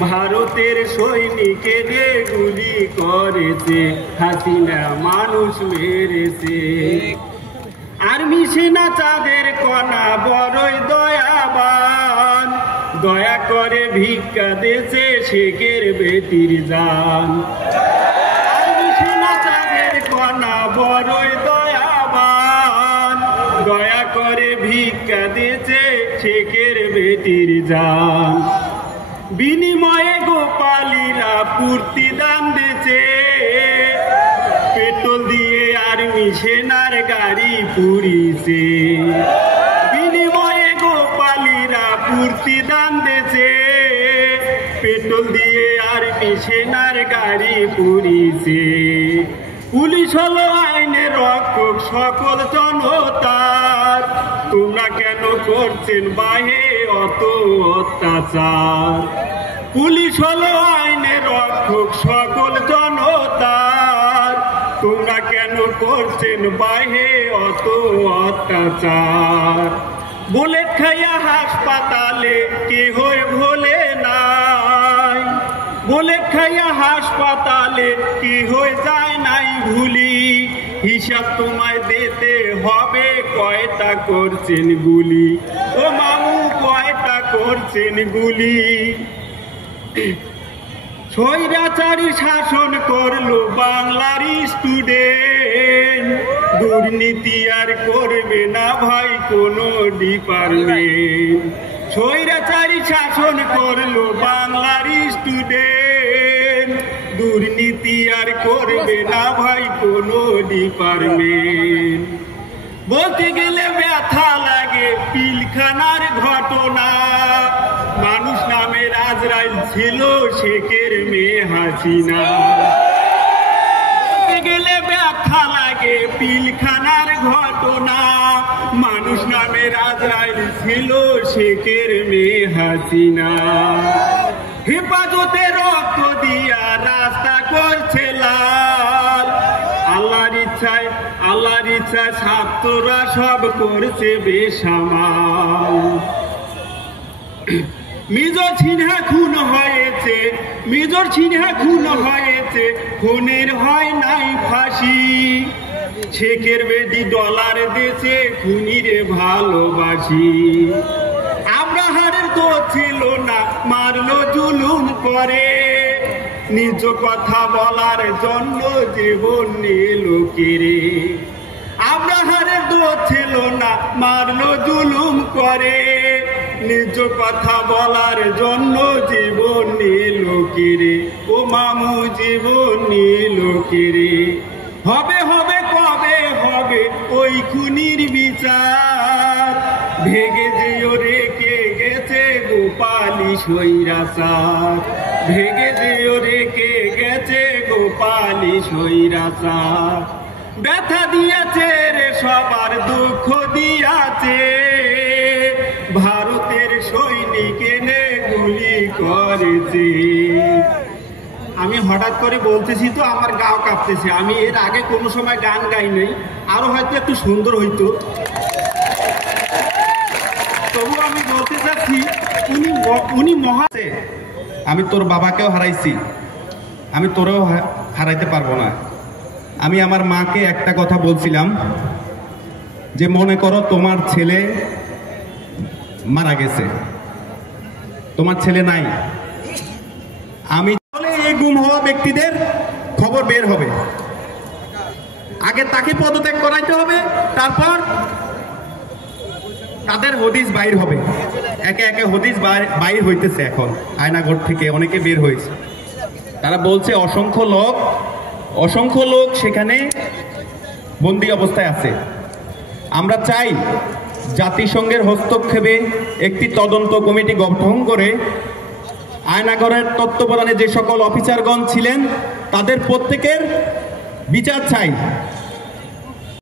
ভারতের সৈনিকেদের গুলি করেছে, হাসিনা মানুষ মেরেছে। আর্মি সেনা চাঁদের কণা বড়ই দয়াবান, দয়া করে ভিক্ষা দেছে শেখের বেটির জান। আর্মি সেনা চাঁদের কণা বড়ই দয়াবান, দয়া করে ভিক্ষা দেছে শেখের বেটির জান। বিনিময়ে গোপালীরা পূর্তি দান দিয়েছে, পেট্রোল দিয়ে আর্মি সেনার গাড়ি পুড়িছে। বিনিময়ে গোপালীরা পূর্তি দান দিয়েছে, পেট্রোল দিয়ে আর্মি সেনার গাড়ি পুড়িছে। পুলিশ হলো আইনের রক্ষক সকল জনতার, তোমরা কেন করছেন বাহে অত অত্যাচার। পুলিশ হলো আইনের রক্ষক সকল জনতার, তোমরা কেন করছেন বাহে অত অত্যাচার। বুলেট খাইয়া হাসপাতালে কেহ ভোলে নাই, বুলেট খাইয়া হাসপাতালে কেহ যায় নাই ভুলি। হিসাব তোমায় দিতে হবে কয়টা করছেন গুলি, ও মামু কয়টা করছেন গুলি। স্বৈরাচারী শাসন করলো বাংলার স্টুডেন্ট, দুর্নীতি আর করবে না ভাই কোনো ডিপার্টমেন্ট। স্বৈরাচারী শাসন করলো বাংলার স্টুডেন্ট, দুর্নীতি আর করবে না ভাই কোনো ডিপার্টমেন্ট। বলতে গেলে ব্যথা লাগে পিলখানার ঘটনা, মানুষ নামে আজরাইল ছিল শেখের মেয়ে হাসিনা। বলতে গেলে ব্যথা লাগে পিলখানার ঘটনা, মানুষ নামে আজরাইল ছিল শেখের মেয়ে হাসিনা। হেফাজতে রক্ত দিয়া রাস্তা করছে লাল, আল্লাহর ইচ্ছায় ছাত্ররা সব করছে বেসামাল। মেজর সিনহা খুন হয়েছে, মেজর সিনহা খুন হয়েছে, খুনের হয় নাই ফাঁসি। শেখের বেটি ডলার দেশে খুনিরে ভালোবাসি। আব্রাহারের তো ছিল না, মারলো জুলুম করে, নিজ কথা বলার জন্য জীবন নিল কেড়ে। আব্রাহারের তো ছিল না, মারলো জুলুম করে, নিজ কথা বলার জন্য জীবন নিল কেড়ে। ও মামু জীবন নিল কেড়ে। হবে হবে কবে হবে ওই খুনির বিচার, ভেগে যেও রেখে গেছে গোপালী স্বৈরাচার, ভেগে যেও রেখে গেছে গোপালী স্বৈরাচার। ব্যথা দিয়েছে রে সবার দুঃখ দিয়াছে, ভারতের সৈনিক এনে গুলি করেছে। আমি হঠাৎ করে বলতেছি তো আমার গাও কাঁপতেছে। আমি এর আগে কোনো সময় গান গাই নাই, আরো হয়তো একটু সুন্দর হইতো। তবু আমি বলতে চাচ্ছি উনি মহাছে। আমি তোর বাবাকেও হারাইছি, আমি তোরেও হারাইতে পারবো না। আমি আমার মাকে একটা কথা বলছিলাম যে মনে করো তোমার ছেলে মারা গেছে, তোমার ছেলে নাই। আমি এই গুম হওয়া ব্যক্তিদের খবর বের হবে, আগে তাকে পদত্যাগ করাইতে হবে, তারপর তাদের হদিস বাইর হবে। একে একে হদিস বাইর হইতেছে, এখন আয়নাঘর থেকে অনেকে বের হয়েছে। তারা বলছে অসংখ্য লোক সেখানে বন্দী অবস্থায় আছে। আমরা চাই জাতিসংঘের হস্তক্ষেপে একটি তদন্ত কমিটি গঠন করে আয়নাঘরের তত্ত্বাবধানে যে সকল অফিসারগণ ছিলেন তাদের প্রত্যেকের বিচার চাই।